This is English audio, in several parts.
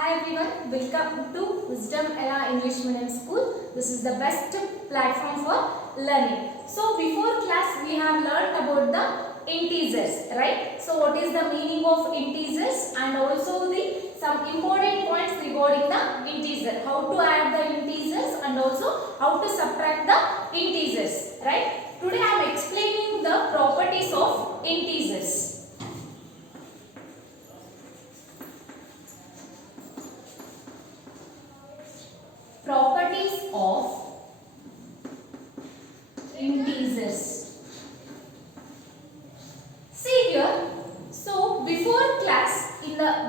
Hi everyone, welcome to Wisdom Ella English Medium School. This is the best platform for learning. So before class we have learned about the integers, right? So what is the meaning of integers and also the some important points regarding the integer. How to add the integers and also how to subtract the integers, right? Today I am explaining the properties of integers. Properties of integers. See here, so before class,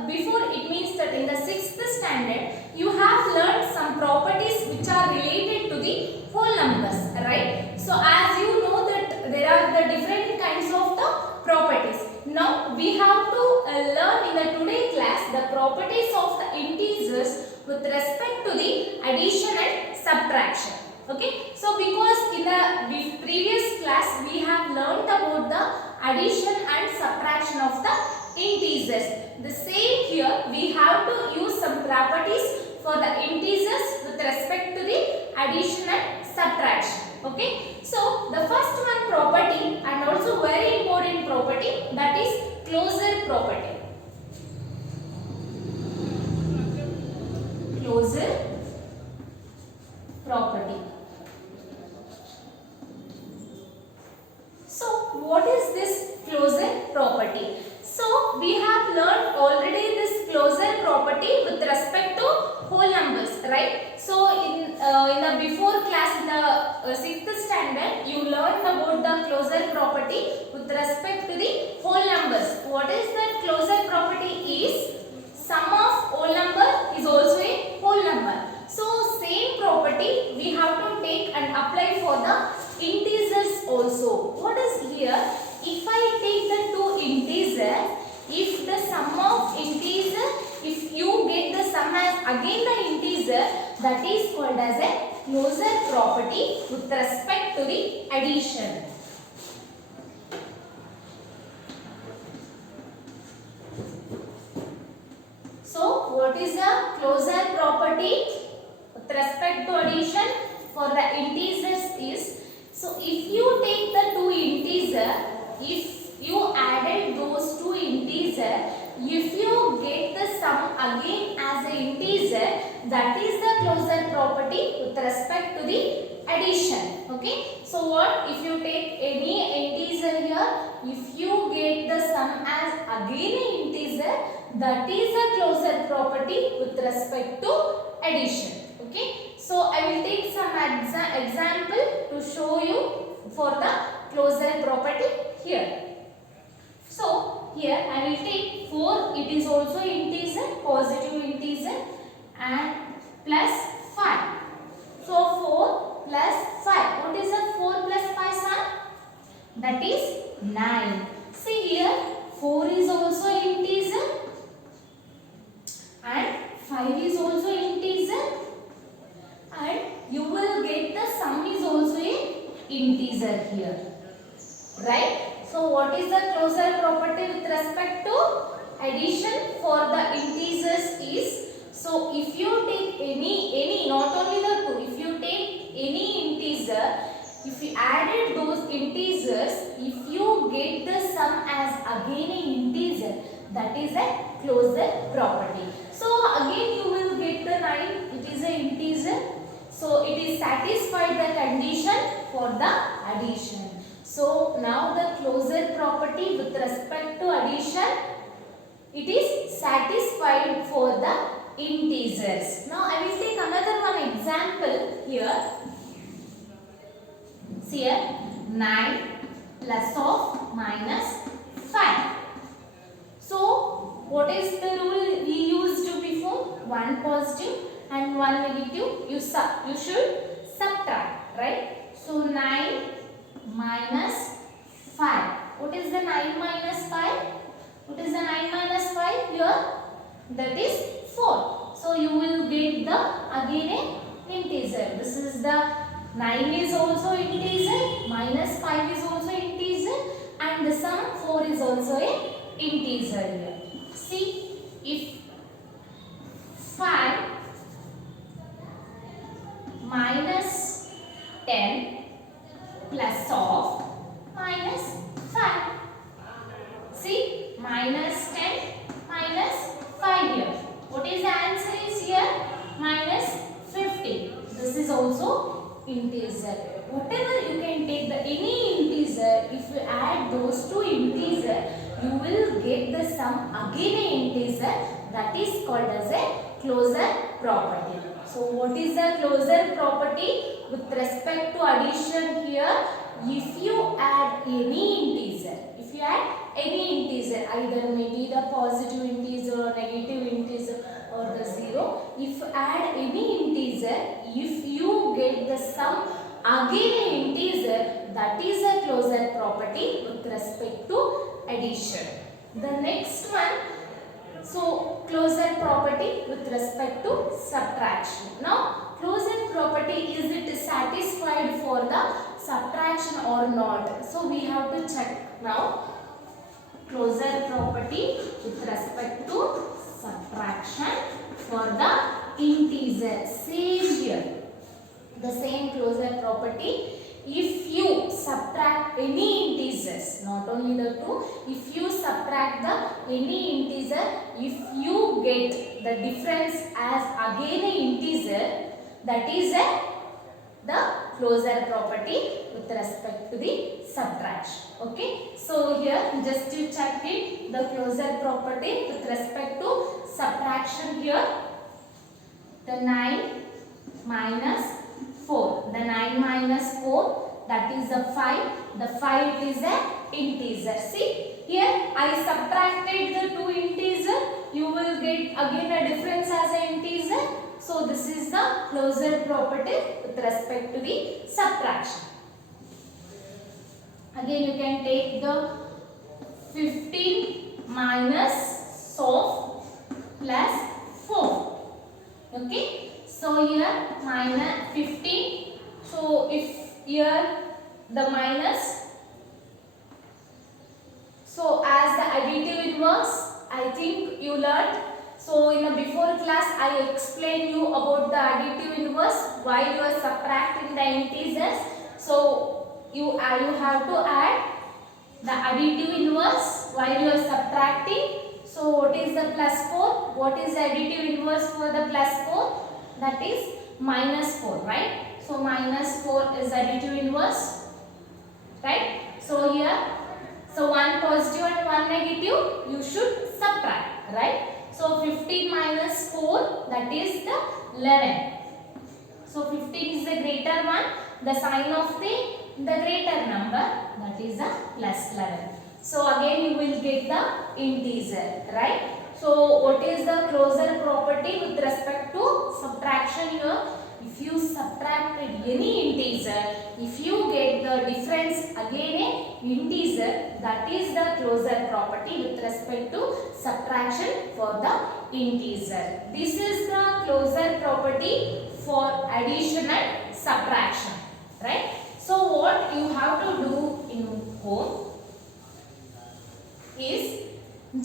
before it means that in the 6th standard, you have learned some properties which are related to the whole numbers, right? So as you know that there are the different kinds of the properties. Now we have to learn in the today class the properties of the integers with respect to the addition and subtraction. Okay, so because in the previous class we have learned about the addition and subtraction of the integers. The same here we have to use some properties for the integers with respect to the addition and subtraction. Okay, so the first one property and also very important property, that is closure property. Closure property. So what is this closure property? So we have learned already this closure property with respect to whole numbers, right? So in the before class in the 6th standard you learned about the closure property with respect to the whole numbers. What is that closure property is sum of whole number is also a whole number. So same property we have to take and apply for the integers also. What is here? If I take the two integers, if the sum of integer, if you get the sum as again the integer, that is called as a closure property with respect to the addition. So what is a closure property with respect to addition for the integers is, so if you take the two integers, if you added those two integers, if you get the sum again as an integer, that is the closure property with respect to the addition. Okay, so what if you take any integer here, if you get the sum as again an integer, that is a closure property with respect to addition. Okay, so I will take some example to show you for the closure property here. So here I will take 4, it is also integer, positive integer, and plus 5. So 4 plus 5. What is the 4 plus 5, son? That is 9. See here, 4 is also integer and 5 is also integer, and you will get the sum is also a integer here, right? So what is the closure property with respect to addition for the integers is, so if you take any not only the two, if you take any integer, if you added those integers, if you get the sum as again an integer, that is a closure property. So again you will get the 9, it is an integer. So it is satisfied the condition for the addition. So now the closure property with respect to addition, it is satisfied for the integers. Now I will take another one example here. See here, 9 plus of minus 5. So what is the rule we used before? One positive and one negative, you should subtract, right? So 9 minus 5. What is the 9 minus 5? What is the 9 minus 5 here? That is 4. So you will get the again a integer. This is the 9 is also integer, minus 5 is also integer, and the sum 4 is also a integer here. See, if 10 plus of minus 5. See, minus 10 minus 5 here. What is the answer is here? Minus 50. This is also integer. Whatever you can take the any integer, if you add those two integer, you will get the sum again a integer. That is called as a closure property. So what is the closure property? With respect to addition here, if you add any integer, either maybe the positive integer or negative integer or the zero, if you add any integer, if you get the sum again an integer, that is a closure property with respect to addition. The next one, so closure property with respect to subtraction. Now closure property, is it satisfied for the subtraction or not? So we have to check now. Closure property with respect to subtraction for the integer. Same here. The same closure property. If you subtract any integers, not only the two, if you subtract the any integer, if you get the difference as again an integer, that is the closure property with respect to the subtraction. Okay, so here just to check it, the closure property with respect to subtraction here, the 9 minus 4, the 9 minus 4, that is the 5, the 5 is a integer. See here I subtracted the two integer, you will get again a difference as an integer. So this is the closure property with respect to the subtraction. Again you can take the 15 minus of plus 4. Okay. So here minus 15. So if here the minus. So as the additive inverse, I think you learned. So in the before class I explained you about the additive inverse while you are subtracting the integers. So you have to add the additive inverse while you are subtracting. So what is the plus 4? What is the additive inverse for the plus 4? That is minus 4, right? So minus 4 is additive inverse, right? So here, so one positive and one negative, you should subtract, right? So 15 minus 4, that is the 11. So 15 is the greater one, the sign of the greater number, that is the plus 11. So again you will get the integer, right? So what is the closure property with respect to subtraction here? If you subtracted any integer, if you get the difference again a integer, that is the closure property with respect to subtraction for the integer. This is the closure property for addition and subtraction, right? So what you have to do in home is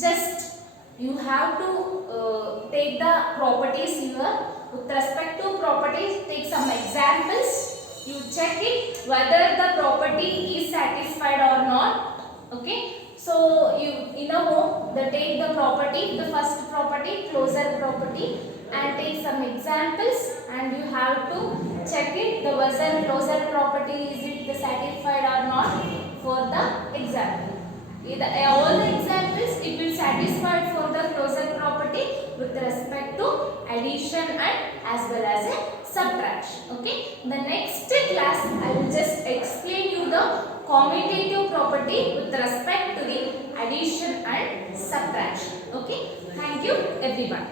just you have to take the properties here. With respect to properties, take some examples. You check it whether the property is satisfied or not. Okay. So you in a home, take the property, the first property, closure property, and take some examples, and you have to check it the whether closure property is it satisfied or not for the example. All the examples it will satisfy for the closure property with respect to addition and as well as a subtraction. Okay. The next class I will just explain you the commutative property with respect to the addition and subtraction. Okay. Thank you everyone.